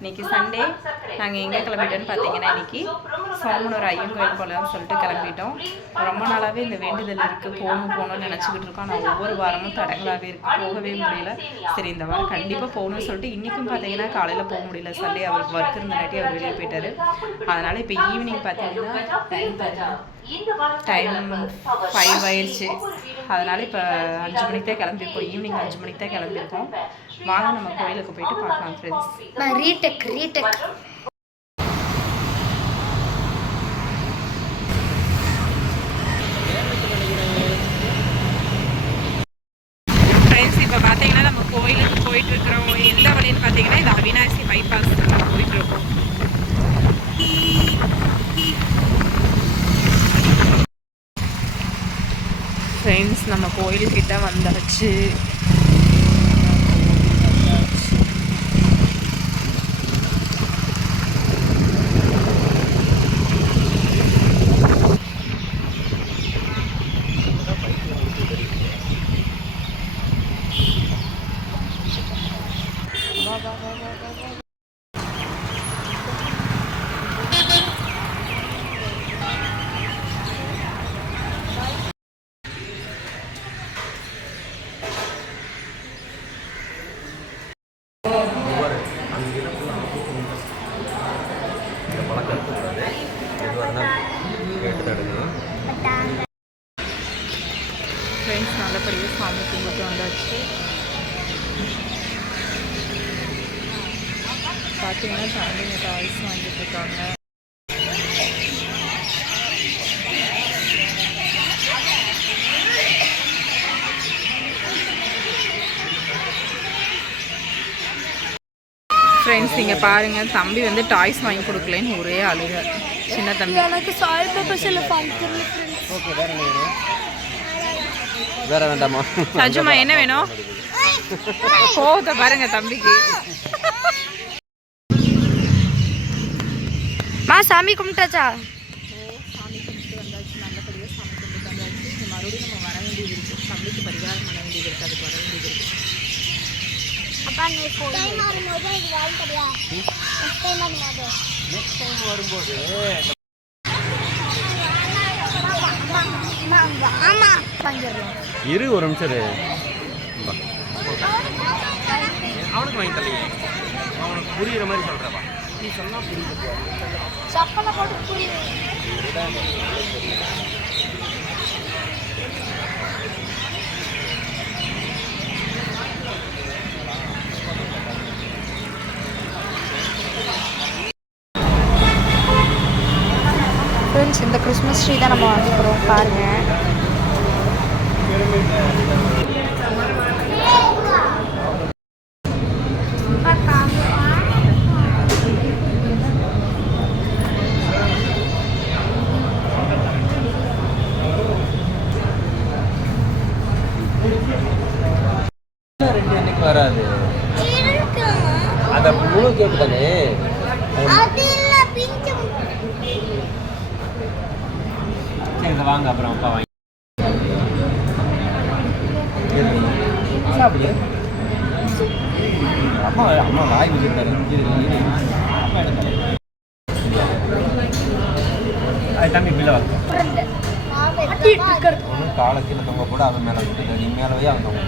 இன்றைக்கி சண்டே. நாங்கள் எங்கே கிளம்பிட்டோன்னு பார்த்தீங்கன்னா இன்றைக்கி சோமனூர் ஐயன் கோயில் போகலான்னு சொல்லிட்டு கிளம்பிட்டோம். ரொம்ப நாளாகவே இந்த வேண்டுதல் இருக்குது, போகணும்னு நினச்சிக்கிட்டு இருக்கோம். நான் ஒவ்வொரு வாரமும் தடங்களாகவே இருக்குது, போகவே முடியல. சரி இந்த வாரம் கண்டிப்பாக போகணும்னு சொல்லிட்டு இன்றைக்கும் பார்த்தீங்கன்னா காலையில் போக முடியல. சண்டே அவருக்கு ஒர்க் இருந்தனாட்டி அவர் வெளியே போயிட்டார். அதனால் இப்போ ஈவினிங் பார்த்தீங்கன்னா டைம் 5 ஆயிடுச்சு. அதனால் இப்போ 5 மணிக்கு தான் கிளம்பியிருக்கோம். ஈவினிங் 5 மணிக்கு தான் கிளம்பியிருக்கோம். வாங்க நம்ம கோயிலுக்கு போயிட்டு பார்க்கலாம் ஃப்ரெண்ட்ஸ். ஃப்ரெண்ட்ஸ் இப்போ பார்த்தீங்கன்னா நம்ம கோயிலுக்கு போயிட்டு இருக்கிறோம். எந்த வழின்னு பார்த்தீங்கன்னா இது அவினாசி பைபாஸ் போயிட்டு இருக்கோம். ஃப்ரெண்ட்ஸ் நம்ம கோயில்கிட்ட வந்தாச்சு. ஃப்ரெண்ட்ஸ் நல்லபடியாக சாமி கும்பிட்டு வந்தாச்சு. பார்த்தீங்கன்னா சாமிங்க டாய்ஸ் வாங்கிட்டு இருக்காங்க. ஃப்ரெண்ட்ஸ் இங்கே பாருங்கள், தம்பி வந்து டாய்ஸ் வாங்கி கொடுக்கலன்னு ஒரே அழுக. சின்ன தம்பி எனக்கு சாய் பேப்பர்ஸில் ஓகே வேற வேண்டாமா? சஜுமா என்ன வேணும்? கோவத்தை பாருங்க தம்பிக்கு. சாமி கும்பிட்டாச்சா? சாமி கும்பிட்டு வந்தாச்சு. நல்லபடியாக சாமி கும்பிட்டு வந்தாச்சு. மறுபடியும் நம்ம வர வேண்டியது இருக்குது. தம்பிக்கு பரிகாரம் பண்ண வேண்டியது இருக்குது. அதுக்கு வர வேண்டியது இருக்குது. வரும்போது இரு ஒரு நிமிஷம் அவனுக்கு வாங்கி தரலையே. அவனுக்கு புரியுற மாதிரி சொல்றப்பா. நீ சொன்னா புரியுது. சப்பலை போட்டு புரியுது. ஃப்ரெண்ட்ஸ் இந்த கிறிஸ்மஸ் ட்ரீ தான் நம்ம வாங்கிக்கிறோம். பாருங்கள் வராது. அந்த முழு கேக்கு தானே. வாங்க அப்புறம் அப்பா வாங்கி சாப்பிடு. அம்மா அம்மா வாங்கி வச்சிருக்காரு. தம்பி பிள்ளை காலை கீழே தொங்க போட அவன் மேலே விட்டு நீ மேலே போய் அவன் தொங்க